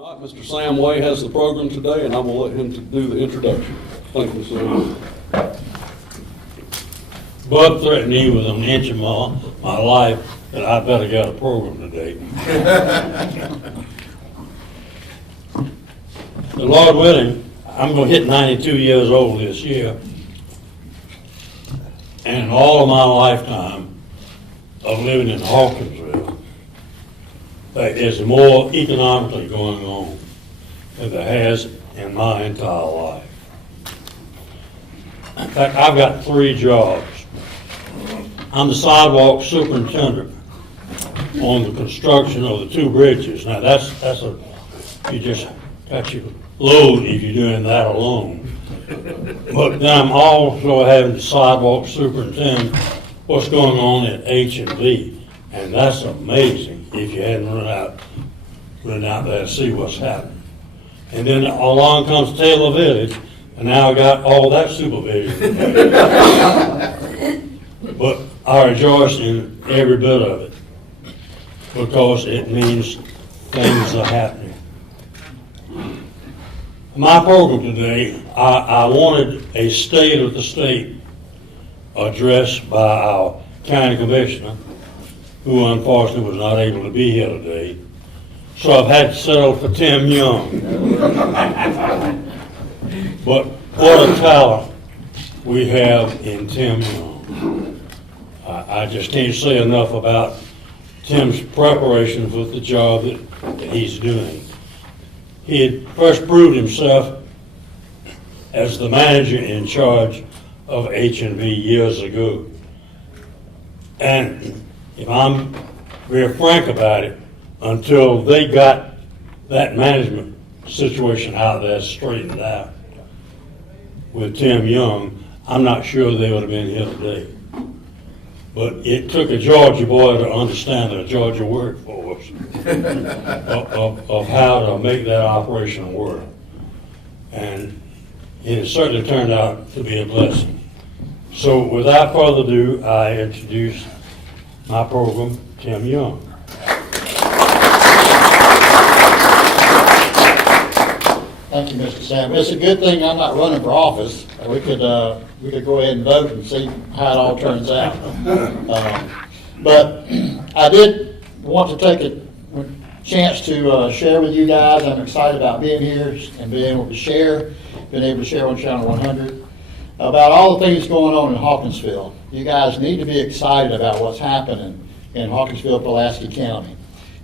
Not Mr. Sam Way has the program today, and I'm going to let him do the introduction. Thank you, Sam. Bud threatened me with an inch of my life that I better get a program today. The Lord willing, I'm going to hit 92 years old this year. And all of my lifetime of living in Hawkinsville, there is more economically going on than there has in my entire life. In fact, I've got 3 jobs. I'm the sidewalk superintendent on the construction of the 2 bridges. Now you just got your load if you're doing that alone. But then I'm also having the sidewalk superintendent what's going on at H&B, and that's amazing if you hadn't run out there to see what's happening. And then along comes Taylor Village, and now I got all that supervision. But I rejoice in every bit of it because it means things are happening. My program today, I wanted a State of the State address by our county commissioner, who unfortunately was not able to be here today. So I've had to settle for Tim Young. But what a talent we have in Tim Young. I just can't say enough about Tim's preparation for the job that he's doing. He had first proved himself as the manager in charge of H&B years ago. And if I'm very frank about it, until they got that management situation out there straightened out with Tim Young, I'm not sure they would have been here today. But it took a Georgia boy to understand the Georgia workforce of how to make that operation work. And it has certainly turned out to be a blessing. So without further ado, I introduce my program, Tim Young. Thank you, Mr. Sam. It's a good thing I'm not running for office. We could go ahead and vote and see how it all turns out. But I did want to take a chance to share with you guys. I'm excited about being here and being able to share on Channel 100 about all the things going on in Hawkinsville. You guys need to be excited about what's happening in Hawkinsville, Pulaski County.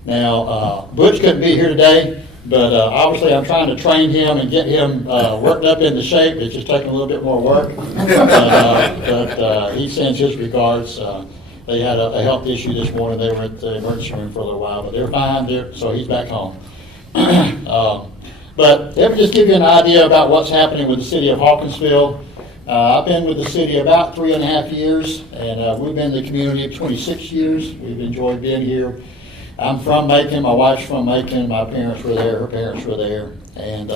Now, Butch couldn't be here today, but obviously I'm trying to train him and get him worked up into shape. It's just taking a little bit more work. But he sends his regards. They had a health issue this morning. They were at the emergency room for a little while, but they're fine, so he's back home. But let me just give you an idea about what's happening with the city of Hawkinsville. I've been with the city about 3.5 years, and we've been in the community 26 years. We've enjoyed being here. I'm from Macon. My wife's from Macon. My parents were there. Her parents were there. And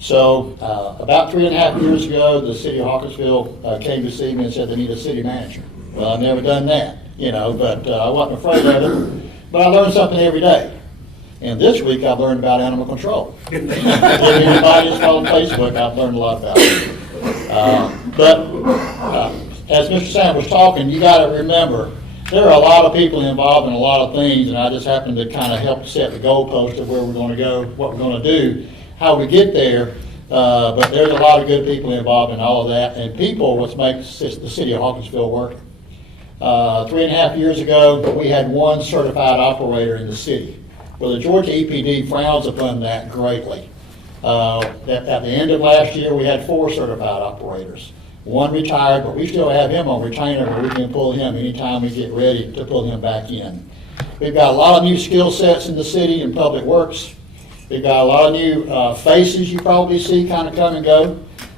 so about 3.5 years ago, the city of Hawkinsville came to see me and said they need a city manager. Well, I've never done that, but I wasn't afraid of it. But I learned something every day. And this week I've learned about animal control. If anybody that's followed Facebook, I've learned a lot about it. But as Mr. Sam was talking, you got to remember, there are a lot of people involved in a lot of things, and I just happen to kind of help set the goalpost of where we're going to go, what we're going to do, how we get there. But there's a lot of good people involved in all of that, and people, what makes the city of Hawkinsville work. 3.5 years ago, we had 1 certified operator in the city. Well, the Georgia EPD frowns upon that greatly. At the end of last year, we had 4 certified operators. 1 retired, but we still have him on retainer where we can pull him anytime we get ready to pull him back in. We've got a lot of new skill sets in the city in public works. We've got a lot of new faces you probably see kind of come and go.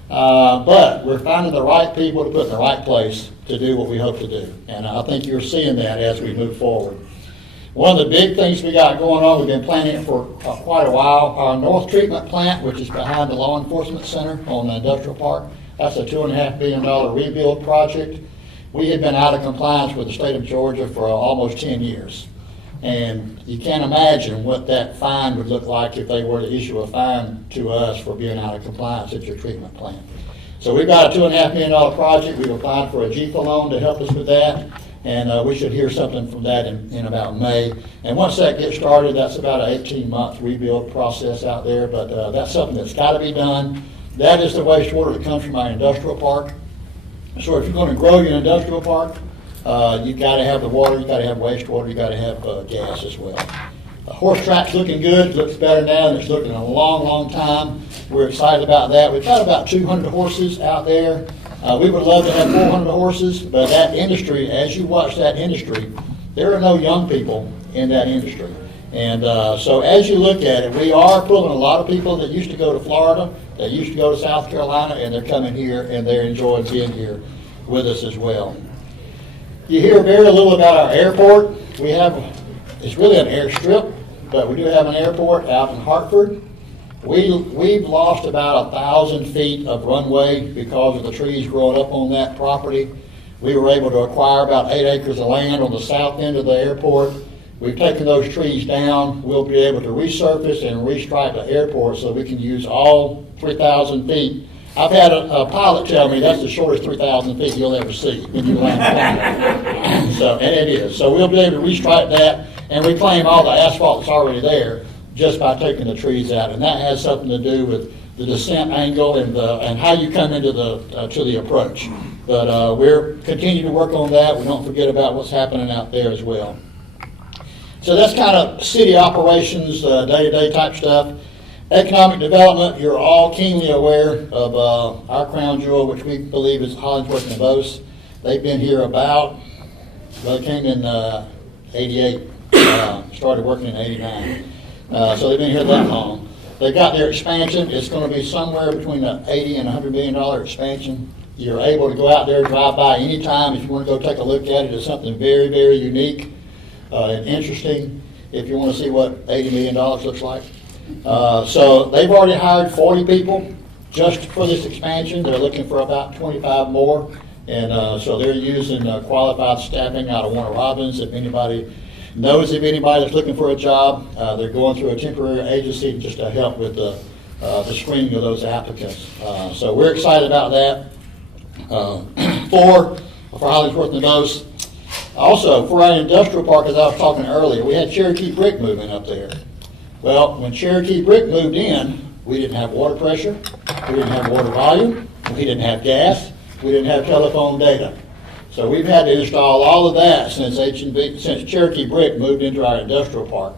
But we're finding the right people to put in the right place to do what we hope to do. And I think you're seeing that as we move forward. One of the big things we got going on, we've been planning it for quite a while, our North Treatment Plant, which is behind the Law Enforcement Center on the Industrial Park. That's a $2.5 billion rebuild project. We had been out of compliance with the state of Georgia for almost 10 years. And you can't imagine what that fine would look like if they were to issue a fine to us for being out of compliance at your treatment plant. So we've got a $2.5 million project. We've applied for a GFA loan to help us with that. And we should hear something from that in about May. And once that gets started, that's about an 18-month rebuild process out there. But that's something that's got to be done. That is the wastewater that comes from our industrial park. So if you're going to grow your industrial park, you've got to have the water, you've got to have wastewater, you've got to have gas as well. The horse track's looking good, looks better now than it's looked in a long, long time. We're excited about that. We've got about 200 horses out there. We would love to have 400 horses, but that industry, as you watch that industry, there are no young people in that industry. And so as you look at it, we are pulling a lot of people that used to go to Florida, that used to go to South Carolina, and they're coming here and they're enjoying being here with us as well. You hear very little about our airport. It's really an airstrip, but we do have an airport out in Hartford. We've lost about 1,000 feet of runway because of the trees growing up on that property. We were able to acquire about 8 acres of land on the south end of the airport. We've taken those trees down. We'll be able to resurface and restripe the airport so we can use all 3,000 feet. I've had a pilot tell me that's the shortest 3,000 feet you'll ever see when you land a plane. And it is. So we'll be able to restripe that and reclaim all the asphalt that's already there just by taking the trees out. And that has something to do with the descent angle and how you come into to the approach. But we're continuing to work on that. We don't forget about what's happening out there as well. So that's kind of city operations, day-to-day type stuff. Economic development, you're all keenly aware of our crown jewel, which we believe is Hawkinsville Rotary. They've been here they came in 88, started working in 89. So they've been here that long. They've got their expansion. It's going to be somewhere between an $80 and $100 million expansion. You're able to go out there, drive by anytime if you want to go take a look at it. It's something very, very unique and interesting if you want to see what $80 million looks like. So they've already hired 40 people just for this expansion. They're looking for about 25 more. And so they're using qualified staffing out of Warner Robins. If anybody knows of anybody that's looking for a job, they're going through a temporary agency just to help with the screening of those applicants. So we're excited about that. For Hollingsworth and Dose. Also, for our industrial park, as I was talking earlier, we had Cherokee Brick moving up there. Well, when Cherokee Brick moved in, we didn't have water pressure, we didn't have water volume, we didn't have gas, we didn't have telephone data. So we've had to install all of that since Cherokee Brick moved into our industrial park.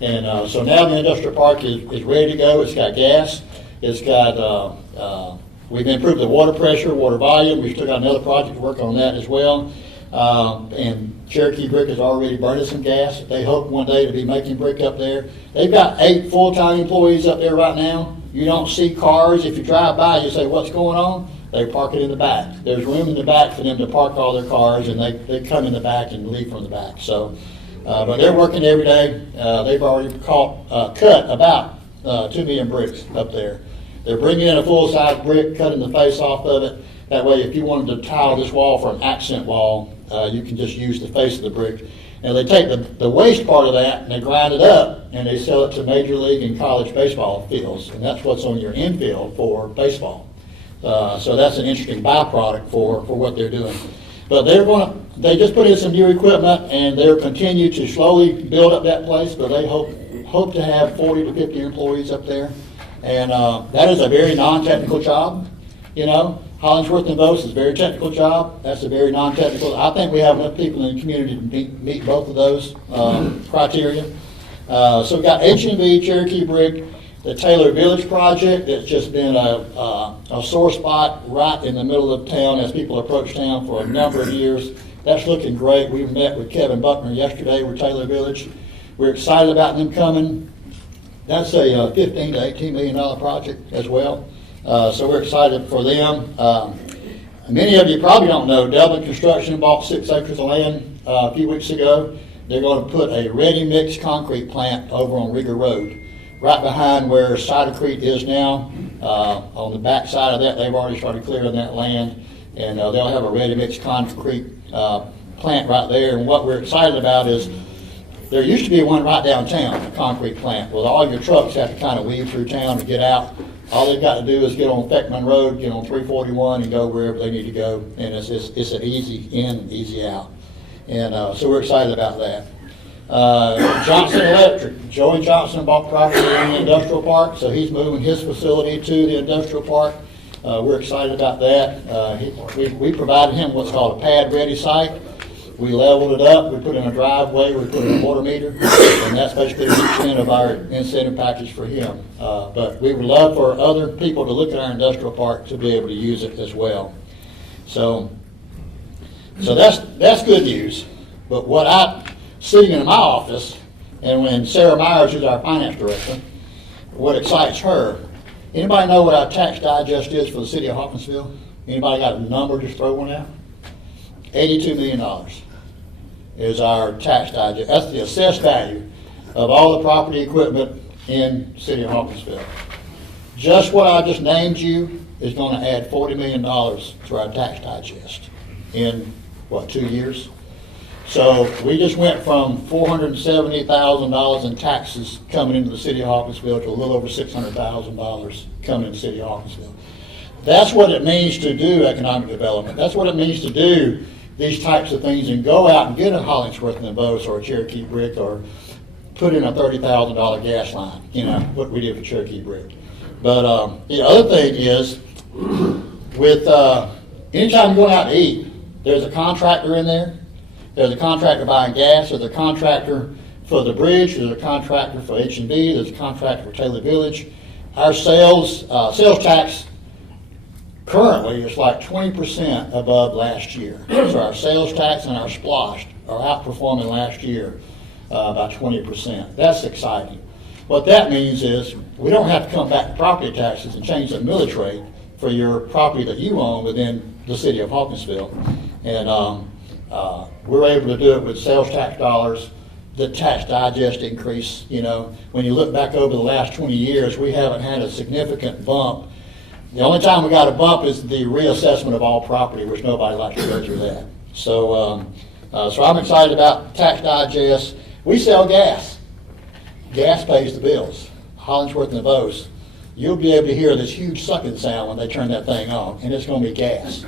And so now the industrial park is ready to go. It's got gas. It's got, we've improved the water pressure, water volume. We've still got another project to work on that as well. And Cherokee Brick is already burning some gas. They hope one day to be making brick up there. They've got 8 full-time employees up there right now. You don't see cars. If you drive by, you say, what's going on? They park it in the back. There's room in the back for them to park all their cars, and they come in the back and leave from the back. So, but they're working every day. They've already cut about 2 million bricks up there. They're bringing in a full-size brick, cutting the face off of it. That way, if you wanted to tile this wall for an accent wall, you can just use the face of the brick. And they take the waste part of that and they grind it up and they sell it to Major League and college baseball fields. And that's what's on your infield for baseball. So that's an interesting byproduct for what they're doing. But they just put in some new equipment and they'll continue to slowly build up that place. But they hope to have 40 to 50 employees up there. And that is a very non-technical job, you know. Hollingsworth and Bose is a very technical job. That's a very non-technical. I think we have enough people in the community to meet both of those criteria. So we've got H&B, Cherokee Brick, the Taylor Village project that's just been a sore spot right in the middle of town as people approach town for a number of years. That's looking great. We met with Kevin Buckner yesterday with Taylor Village. We're excited about them coming. That's a $15 to $18 million project as well. So we're excited for them. Many of you probably don't know, Delvin Construction bought 6 acres of land a few weeks ago. They're going to put a ready-mix concrete plant over on Rigger Road, right behind where Cidercrete is now. On the back side of that, they've already started clearing that land, and they'll have a ready-mix concrete plant right there. And what we're excited about is There used to be one right downtown, a concrete plant, where all your trucks have to kind of weave through town to get out. All they've got to do is get on Feckman Road, get on 341, and go wherever they need to go. And it's an easy in, easy out. And so we're excited about that. Johnson Electric, Joey Johnson bought property in the industrial park, so he's moving his facility to the industrial park. We're excited about that. We provided him what's called a pad-ready site. We leveled it up, we put in a driveway, we put in a water meter, and that's basically the extent of our incentive package for him. But we would love for other people to look at our industrial park to be able to use it as well. So that's good news. But sitting in my office, and when Sarah Myers, who's our finance director, what excites her, anybody know what our tax digest is for the city of Hawkinsville? Anybody got a number, just throw one out? $82 million is our tax digest. That's the assessed value of all the property equipment in the city of Hawkinsville. Just what I just named you is going to add $40 million to our tax digest in, 2 years? So we just went from $470,000 in taxes coming into the city of Hawkinsville to a little over $600,000 coming into the city of Hawkinsville. That's what it means to do economic development. That's what it means to do these types of things and go out and get a Hollingsworth and Bose or a Cherokee Brick or put in a $30,000 gas line, what we did for Cherokee Brick. But the other thing is, with anytime you're going out to eat, there's a contractor in there. There's a contractor buying gas. There's a contractor for the bridge. There's a contractor for H&B. There's a contractor for Taylor Village. Our sales tax currently is like 20% above last year. So our sales tax and our splosh are outperforming last year by 20%. That's exciting. What that means is we don't have to come back to property taxes and change the millage rate for your property that you own within the city of Hawkinsville. And we're able to do it with sales tax dollars, the tax digest increase. When you look back over the last 20 years, we haven't had a significant bump. The only time we got a bump is the reassessment of all property, which nobody likes to go through that. So I'm excited about tax digest. We sell gas. Gas pays the bills. Hollingsworth and Bose. You'll be able to hear this huge sucking sound when they turn that thing on, and it's going to be gas.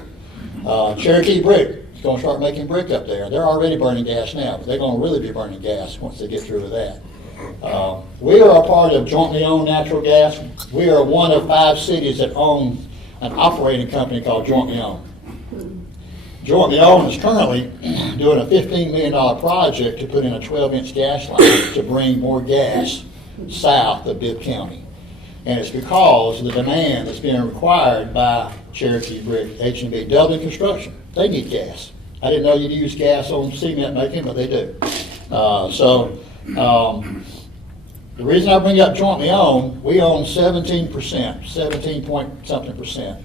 Cherokee Brick is going to start making brick up there. They're already burning gas now, but they're going to really be burning gas once they get through with that. We are a part of jointly owned natural gas. We are one of 5 cities that own an operating company called Jointly Owned. Jointly Owned is currently doing a $15 million project to put in a 12-inch gas line to bring more gas south of Bibb County. And it's because of the demand that's being required by Cherokee Brick, H&B, Dublin Construction. They need gas. I didn't know you'd use gas on cement making, but they do. The reason I bring up jointly owned, we own 17%, 17 point something percent.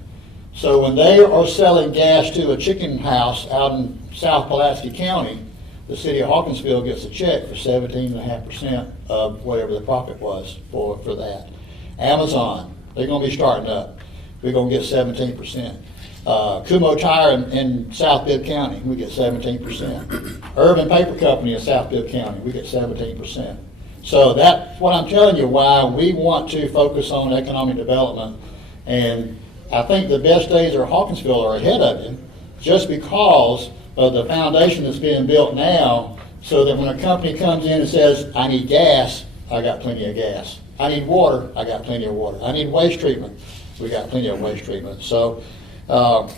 So when they are selling gas to a chicken house out in South Pulaski County, the city of Hawkinsville gets a check for 17.5% of whatever the profit was for that. Amazon, they're going to be starting up. We're going to get 17%. Kumo Tire in South Bibb County, we get 17%. Urban Paper Company in South Bibb County, we get 17%. So that's what I'm telling you why we want to focus on economic development. And I think the best days of Hawkinsville are ahead of you just because of the foundation that's being built now, so that when a company comes in and says, I need gas, I got plenty of gas. I need water, I got plenty of water. I need waste treatment, we got plenty of waste treatment. So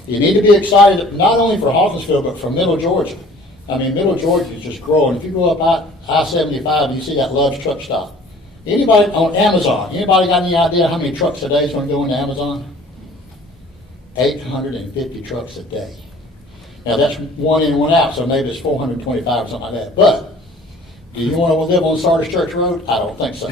you need to be excited not only for Hawkinsville, but for Middle Georgia. I mean, Middle Georgia is just growing. If you go up I-75, you see that Love's truck stop. Anybody on Amazon, anybody got any idea how many trucks a day is going to go into Amazon? 850 trucks a day. Now that's one in, one out, so maybe it's 425 or something like that. But do you want to live on Sardis Church Road? I don't think so.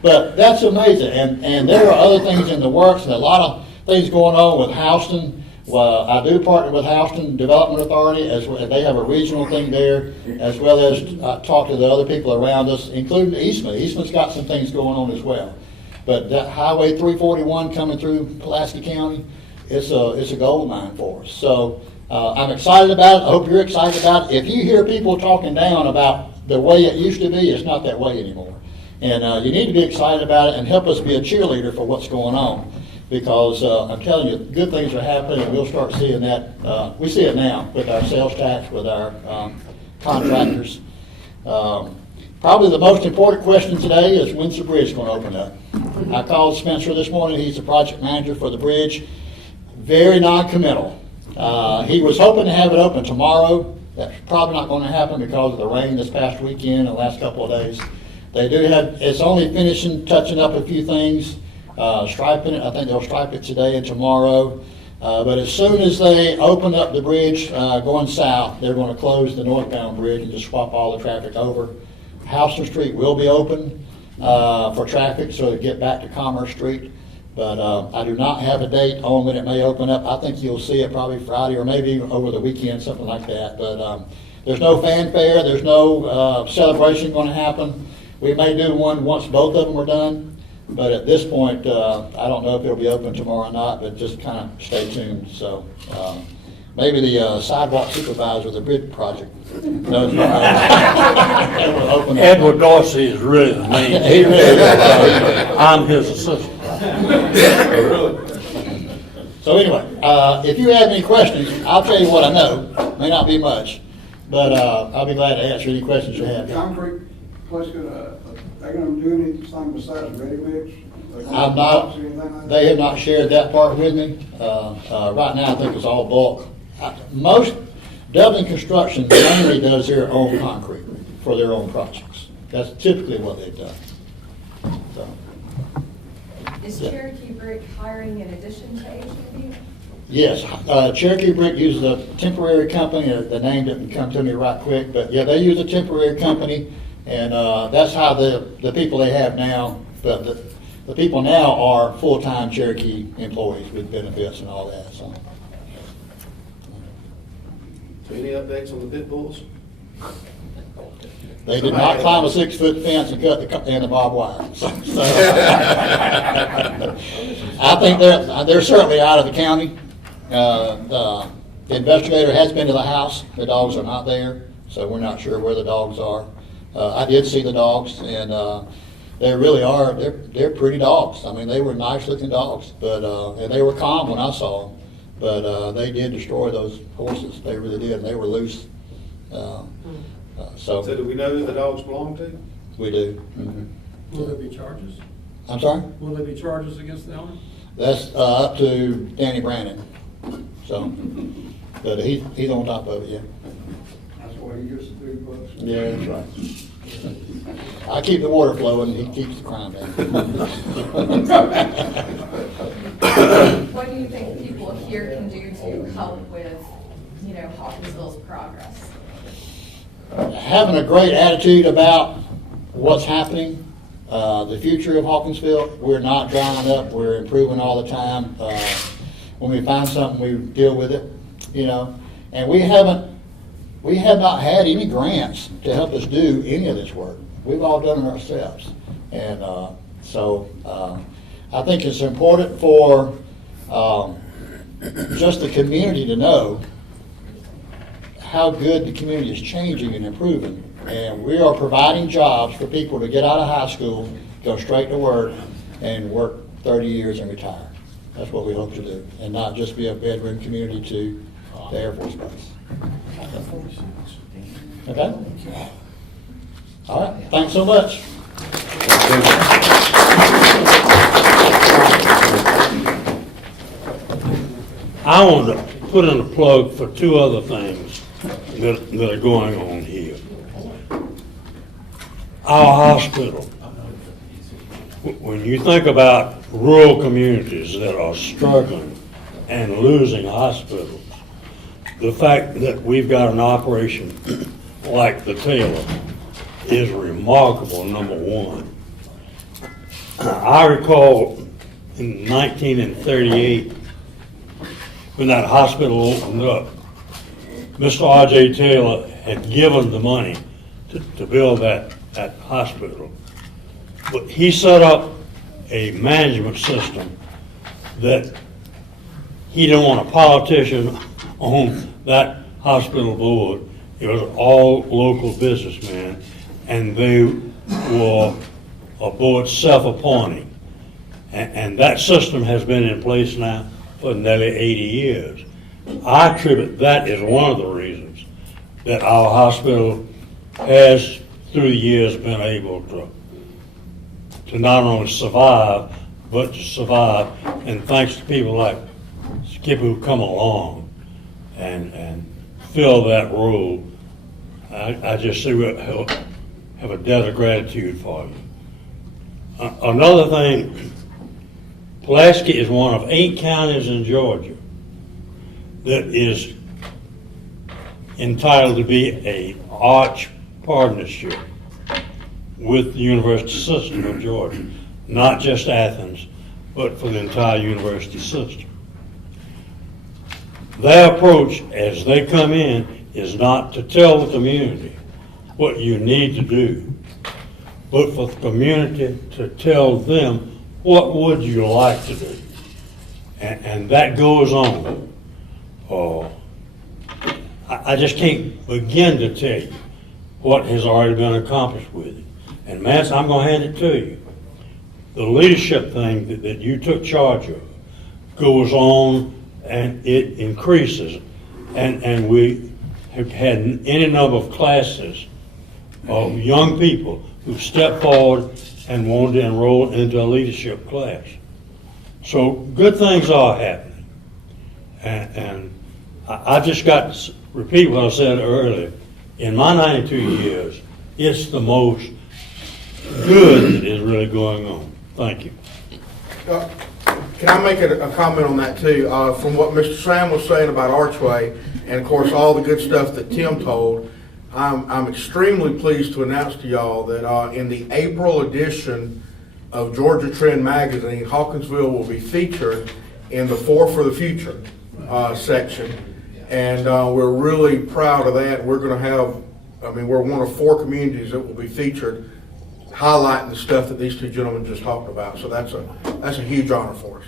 But that's amazing. And there are other things in the works and a lot of things going on with Houston. Well, I do partner with Houston Development Authority, as well. They have a regional thing there, as well as talk to the other people around us, including Eastman. Eastman's got some things going on as well. But that Highway 341 coming through Pulaski County, it's a gold mine for us. So I'm excited about it. I hope you're excited about it. If you hear people talking down about the way it used to be, it's not that way anymore. And you need to be excited about it and help us be a cheerleader for what's going on. Because I'm telling you, good things are happening, and we'll start seeing that. We see it now with our sales tax, with our contractors. Probably the most important question today is, when's the bridge going to open up? I called Spencer this morning. He's the project manager for the bridge. Very non-committal. He was hoping to have it open tomorrow. That's probably not going to happen because of the rain this past weekend and the last couple of days. They do have, it's only finishing, touching up a few things, striping it. I think they'll stripe it today and tomorrow. But as soon as they open up the bridge going south, they're going to close the northbound bridge and just swap all the traffic over. Houston Street will be open for traffic, so to get back to Commerce Street. But I do not have a date on when it may open up. I think you'll see it probably Friday or maybe over the weekend, something like that. But there's no fanfare. There's no celebration going to happen. We may do one once both of them are done. But at this point, I don't know if it'll be open tomorrow or not, but just kind of stay tuned. So maybe the sidewalk supervisor of the bridge project knows what open. Edward Dorsey is really the main. He really is. I'm his assistant. So anyway, if you have any questions, I'll tell you what I know. May not be much, but I'll be glad to answer any questions you have. Concrete place, they gonna do anything besides ready mix? I'm not, they have not shared that part with me. Right now, I think it's all bulk. Most Dublin Construction mainly does their own concrete for their own projects. That's typically what they've done. So, Is Cherokee Brick hiring in addition to HMB? yes, Cherokee Brick uses a temporary company. The name didn't come to me right quick, but yeah, they use a temporary company, and that's how the people they have now. But the people now are full-time Cherokee employees with benefits and all that. So, Any updates on the pit bulls? they did not climb a 6-foot fence and cut the barbed wire. So, I think they're certainly out of the county. The investigator has been to the house. The dogs are not there, so we're not sure where the dogs are. I did see the dogs, and they really are. They're pretty dogs. I mean, they were nice-looking dogs, but and they were calm when I saw them. But they did destroy those horses. They really did. And they were loose. So do we know who the dogs belong to? We do. Mm-hmm. Will there be charges? I'm sorry? Will there be charges against the owner? That's up to Danny Brandon. So, but he's on top of it, yeah. That's why he gets the big bucks. Yeah, that's right. I keep the water flowing, he keeps the crime down. What do you think people here can do to help with, Hawkinsville's progress? Having a great attitude about what's happening, the future of Hawkinsville. We're not drying up, we're improving all the time. When we find something, we deal with it, and we have not had any grants to help us do any of this work. We've all done it ourselves. And so I think it's important for just the community to know how good the community is changing and improving. And we are providing jobs for people to get out of high school, go straight to work, and work 30 years and retire. That's what we hope to do, and not just be a bedroom community to the Air Force Base. Okay? All right, thanks so much. I want to put in a plug for two other things that are going on here. Our hospital. When you think about rural communities that are struggling and losing hospitals, the fact that we've got an operation like the Taylor is remarkable, number one. I recall in 1938, when that hospital opened up, Mr. R.J. Taylor had given the money to build that hospital. But he set up a management system that he didn't want a politician on that hospital board, it was all local businessmen, and they were a board self-appointing. And that system has been in place now for nearly 80 years. I attribute that as one of the reasons that our hospital has, through the years, been able to not only survive, but to survive, and thanks to people like Skip who come along and fill that role. I just see we have a debt of gratitude for you. Another thing, Pulaski is one of 8 counties in Georgia that is entitled to be a arch partnership with the university system of Georgia, not just Athens, but for the entire university system. Their approach as they come in is not to tell the community what you need to do, but for the community to tell them what would you like to do. And that goes on. I just can't begin to tell you what has already been accomplished with it. And Matt, I'm going to hand it to you. The leadership thing that you took charge of goes on, and it increases. And we have had any number of classes of young people who stepped forward and wanted to enroll into a leadership class. So good things are happening. And I just got to repeat what I said earlier. In my 92 years, it's the most good that is really going on. Thank you. Can I make a comment on that too? From what Mr. Sam was saying about Archway, and of course all the good stuff that Tim told, I'm extremely pleased to announce to y'all that in the April edition of Georgia Trend magazine, Hawkinsville will be featured in the For the Future section. And we're really proud of that. We're going to have, we're one of 4 communities that will be featured, highlighting the stuff that these 2 gentlemen just talked about. So that's a huge honor for us.